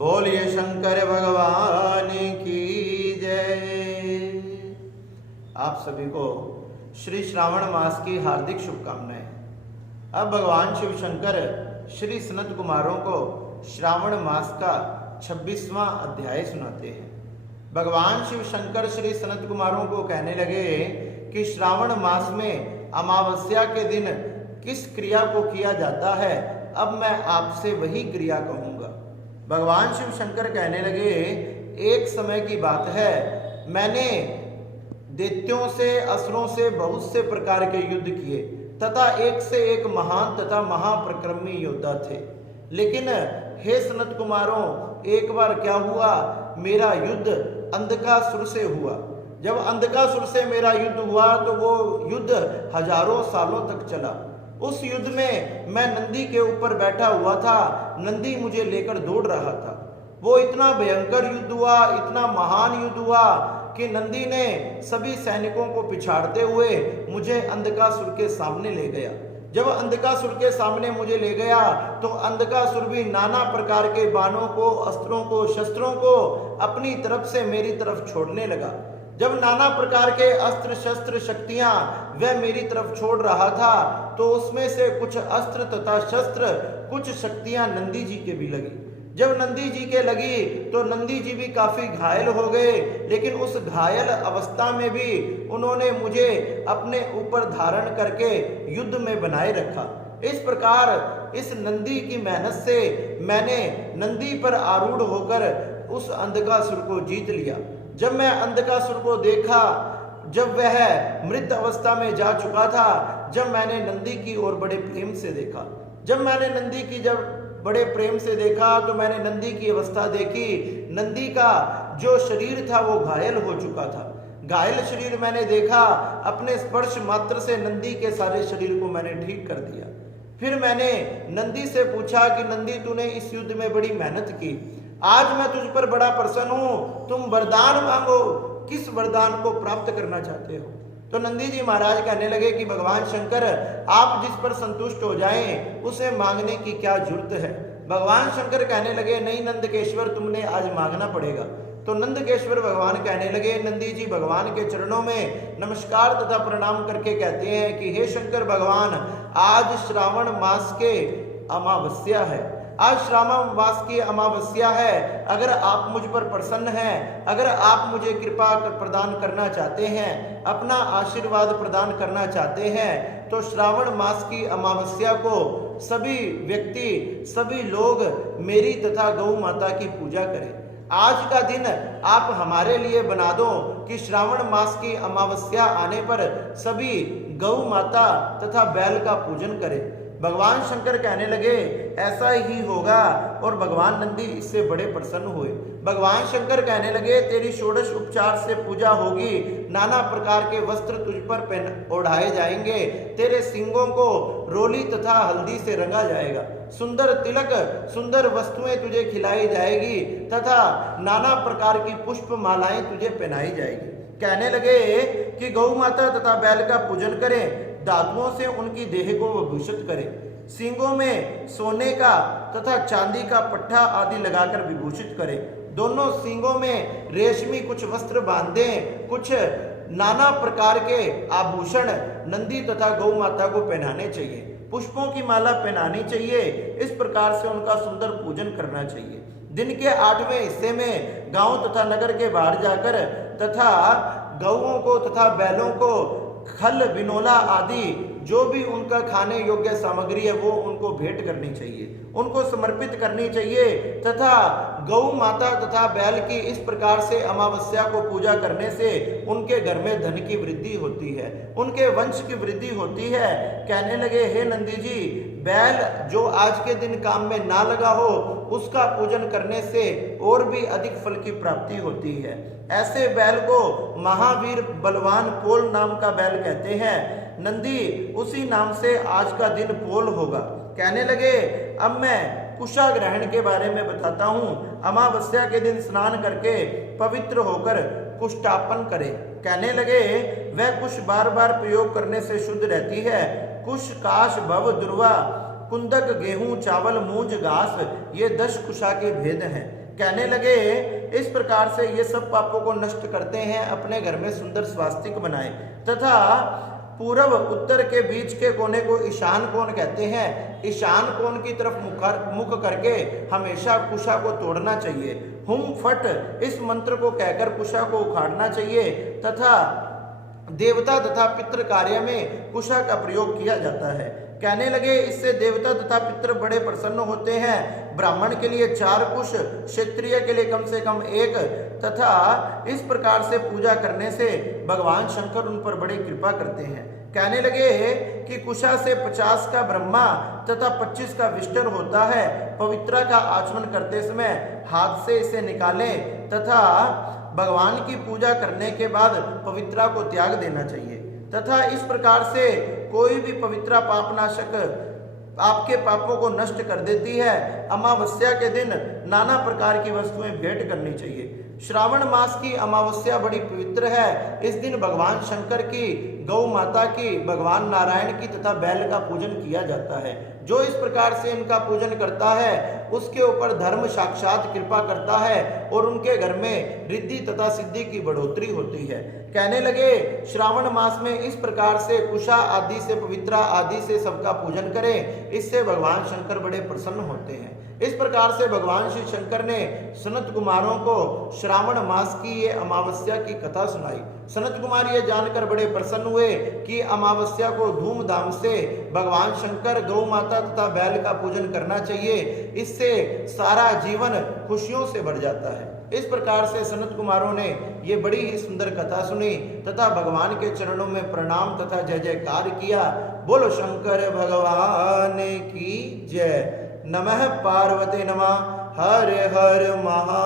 बोलिए शंकर भगवान की जय। आप सभी को श्री श्रावण मास की हार्दिक शुभकामनाएं। अब भगवान शिव शंकर श्री सनत कुमारों को श्रावण मास का 26वां अध्याय सुनाते हैं। भगवान शिव शंकर श्री सनत कुमारों को कहने लगे कि श्रावण मास में अमावस्या के दिन किस क्रिया को किया जाता है, अब मैं आपसे वही क्रिया कहूँगा। भगवान शिव शंकर कहने लगे, एक समय की बात है, मैंने दैत्यों से असुरों से बहुत से प्रकार के युद्ध किए तथा एक से एक महान तथा महाप्रक्रमी योद्धा थे। लेकिन हे सनत कुमारों, एक बार क्या हुआ, मेरा युद्ध अंधकासुर से हुआ। जब अंधकासुर से मेरा युद्ध हुआ तो वो युद्ध हजारों सालों तक चला। उस युद्ध में मैं नंदी के ऊपर बैठा हुआ था, नंदी मुझे लेकर दौड़ रहा था। वो इतना भयंकर युद्ध हुआ, इतना महान युद्ध हुआ कि नंदी ने सभी सैनिकों को पिछाड़ते हुए मुझे अंधकासुर के सामने ले गया। जब अंधकासुर के सामने मुझे ले गया तो अंधकासुर भी नाना प्रकार के बाणों को, अस्त्रों को, शस्त्रों को अपनी तरफ से मेरी तरफ छोड़ने लगा। जब नाना प्रकार के अस्त्र शस्त्र शक्तियां वह मेरी तरफ छोड़ रहा था तो उसमें से कुछ अस्त्र तथा शस्त्र, कुछ शक्तियां नंदी जी के भी लगी। जब नंदी जी के लगी तो नंदी जी भी काफी घायल हो गए, लेकिन उस घायल अवस्था में भी उन्होंने मुझे अपने ऊपर धारण करके युद्ध में बनाए रखा। इस प्रकार इस नंदी की मेहनत से मैंने नंदी पर आरूढ़ होकर उस अंधकासुर को जीत लिया। जब मैं अंधकासुर को देखा, जब वह मृत अवस्था में जा चुका था, जब मैंने नंदी की ओर बड़े प्रेम से देखा, जब मैंने नंदी की जब बड़े प्रेम से देखा तो मैंने नंदी की अवस्था देखी। नंदी का जो शरीर था वो घायल हो चुका था। घायल शरीर मैंने देखा, अपने स्पर्श मात्र से नंदी के सारे शरीर को मैंने ठीक कर दिया। फिर मैंने नंदी से पूछा कि नंदी, तूने इस युद्ध में बड़ी मेहनत की, आज मैं तुझ पर बड़ा प्रसन्न हूं, तुम वरदान मांगो, किस वरदान को प्राप्त करना चाहते हो। तो नंदी जी महाराज कहने लगे कि भगवान शंकर, आप जिस पर संतुष्ट हो जाएं उसे मांगने की क्या जरूरत है। भगवान शंकर कहने लगे, नहीं नंदकेश्वर, तुमने आज मांगना पड़ेगा। तो नंदकेश्वर भगवान कहने लगे, नंदी जी भगवान के चरणों में नमस्कार तथा प्रणाम करके कहते हैं कि हे शंकर भगवान, आज श्रावण मास के अमावस्या है, आज श्रावण मास की अमावस्या है। अगर आप मुझ पर प्रसन्न हैं, अगर आप मुझे कृपा प्रदान करना चाहते हैं, अपना आशीर्वाद प्रदान करना चाहते हैं, तो श्रावण मास की अमावस्या को सभी व्यक्ति, सभी लोग मेरी तथा गौ माता की पूजा करें। आज का दिन आप हमारे लिए बना दो कि श्रावण मास की अमावस्या आने पर सभी गौ माता तथा बैल का पूजन करें। भगवान शंकर कहने लगे, ऐसा ही होगा, और भगवान नंदी इससे बड़े प्रसन्न हुए। भगवान शंकर कहने लगे, तेरी षोडश उपचार से पूजा होगी, नाना प्रकार के वस्त्र तुझ पर ओढ़ाए जाएंगे, तेरे सिंगों को रोली तथा हल्दी से रंगा जाएगा, सुंदर तिलक, सुंदर वस्तुएं तुझे खिलाई जाएगी तथा नाना प्रकार की पुष्प मालाएं तुझे पहनाई जाएगी। कहने लगे कि गौ माता तथा बैल का पूजन करें, धातुओं से उनकी देह को विभूषित करें, सींगों में सोने का तथा चांदी का पट्टा आदि लगाकर विभूषित करें, दोनों सींगों में रेशमी कुछ वस्त्र बांधें, कुछ नाना प्रकार के आभूषण नंदी तथा गौ माता को पहनाने चाहिए, पुष्पों की माला पहनानी चाहिए। इस प्रकार से उनका सुंदर पूजन करना चाहिए। दिन के 8वें हिस्से में गांव तथा नगर के बाहर जाकर तथा गौओं को तथा बैलों को खल, बिनोला आदि जो भी उनका खाने योग्य सामग्री है वो उनको भेंट करनी चाहिए, उनको समर्पित करनी चाहिए। तथा गौ माता तथा बैल की इस प्रकार से अमावस्या को पूजा करने से उनके घर में धन की वृद्धि होती है, उनके वंश की वृद्धि होती है। कहने लगे, हे नंदी जी, बैल जो आज के दिन काम में ना लगा हो उसका पूजन करने से और भी अधिक फल की प्राप्ति होती है। ऐसे बैल को महावीर बलवान पोल नाम का बैल कहते हैं। नंदी उसी नाम से आज का दिन पोल होगा। कहने लगे, अब मैं कुशा ग्रहण के बारे में बताता हूँ। अमावस्या के दिन स्नान करके पवित्र होकर कुष्ठापन करें। कहने लगे, वह कुश बार बार प्रयोग करने से शुद्ध रहती है। कुश, काश, भव, दुर्वा, कुंदक, गेहूं, चावल, मूंज, घास, ये 10 कुशा के भेद हैं। कहने लगे इस प्रकार से ये सब पापों को नष्ट करते हैं, अपने घर में सुंदर स्वास्तिक बनाए तथा पूर्व उत्तर के बीच के कोने को ईशान कोण कहते हैं। ईशान कोण की तरफ मुख करके हमेशा कुशा को तोड़ना चाहिए। हुम फट इस मंत्र को कहकर कुशा को उखाड़ना चाहिए तथा देवता तथा पितृ कार्य में कुशा का प्रयोग किया जाता है। कहने लगे इससे देवता तथा पितृ बड़े प्रसन्न होते हैं। ब्राह्मण के लिए 4 कुश, क्षत्रिय के लिए कम से कम 1 तथा इस प्रकार से पूजा करने से भगवान शंकर उन पर बड़ी कृपा करते हैं। कहने लगे कि कुशा से 50 का ब्रह्मा तथा 25 का विष्टर होता है। पवित्रा का आचमन करते समय हाथ से इसे निकालें तथा भगवान की पूजा करने के बाद पवित्रा को त्याग देना चाहिए तथा इस प्रकार से कोई भी पवित्रा पापनाशक आपके पापों को नष्ट कर देती है। अमावस्या के दिन नाना प्रकार की वस्तुएं भेंट करनी चाहिए। श्रावण मास की अमावस्या बड़ी पवित्र है। इस दिन भगवान शंकर की, गौ माता की, भगवान नारायण की तथा बैल का पूजन किया जाता है। जो इस प्रकार से इनका पूजन करता है उसके ऊपर धर्म साक्षात कृपा करता है और उनके घर में रिद्धि तथा सिद्धि की बढ़ोतरी होती है। कहने लगे श्रावण मास में इस प्रकार से कुशा आदि से, पवित्रा आदि से सबका पूजन करें, इससे भगवान शंकर बड़े प्रसन्न होते हैं। इस प्रकार से भगवान श्री शंकर ने सनत कुमारों को श्रावण मास की ये अमावस्या की कथा सुनाई। सनत कुमार ये जानकर बड़े प्रसन्न हुए कि अमावस्या को धूमधाम से भगवान शंकर, गौ माता तथा बैल का पूजन करना चाहिए, इससे सारा जीवन खुशियों से भर जाता है। इस प्रकार से सनत कुमारों ने ये बड़ी ही सुंदर कथा सुनी तथा भगवान के चरणों में प्रणाम तथा जय जयकार किया। बोलो शंकर भगवान की जय। नमः पार्वती नमः। हर हर महा